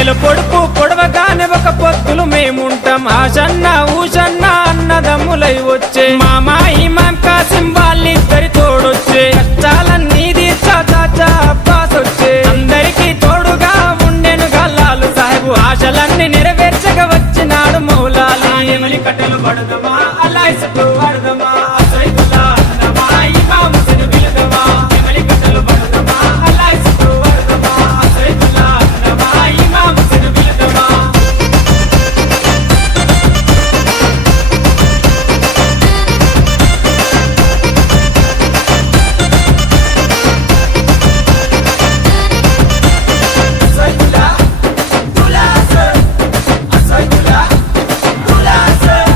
నెల పొడుపు పొడవగానే ఒక పొత్తులు మేముంటాం ఆశన్న ఊషన్న అన్నదమ్ములై వచ్చే మామాయి మాం కాసిం వాళ్ళిద్దరి తోడొచ్చే కష్టాలన్నీ తీర్చా చాచా అబ్బాస్ వచ్చే అందరికీ తోడుగా ఉండెను గల్లాలు సాహెబు ఆశలన్నీ నెరవేర్చగా వచ్చినాడు మౌలాలి ఎమలి కట్టెలు పడదమా అల్లా ఇసుకు పడదమా అసైతుల్లా అన్నమా ఇమాం హుస్సేన్ పిలదమా ఎమలి కట్టెలు పడదమా అల్లా ఇసుకు పడదమా అసైతుల్లా అన్నమా ఇమాం హుస్సేన్ పిలదమా అసైతుల్లా దులాసర్ అసైతుల్లా దులాసర్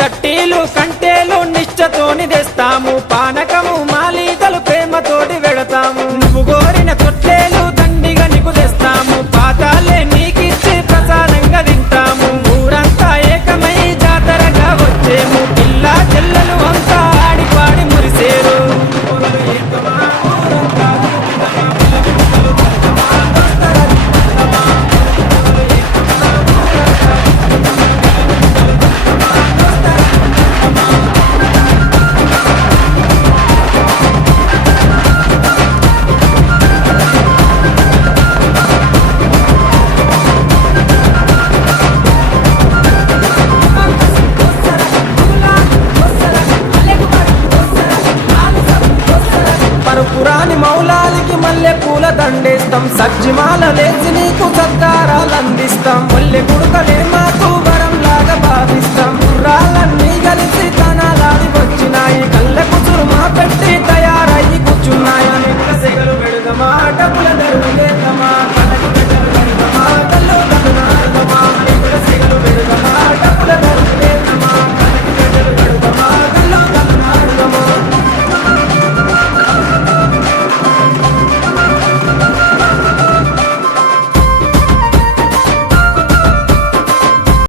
తట్టీలు కంటేలు నిష్టతోని తెస్తాము పానకము మాలీతలు ప్రేమతోటి వెడతాము నువ్వు కోరిన తొట్లేలు దండిగా నీకు తెస్తాము పాతాలే నీకిచ్చి ప్రసాదంగా తింటాము ఊరంతా ఏకమై జాతరగా వచ్చేము పిల్లా చెల్లెలు అంతా ఆడి పాడి మురిసేరు పరుపురాని మౌలాలికి మల్లె పూల దండేస్తాం సజ్జిమాల లేచి నీకు సత్కారాలు అందిస్తాం మల్లె కుడుకలేమా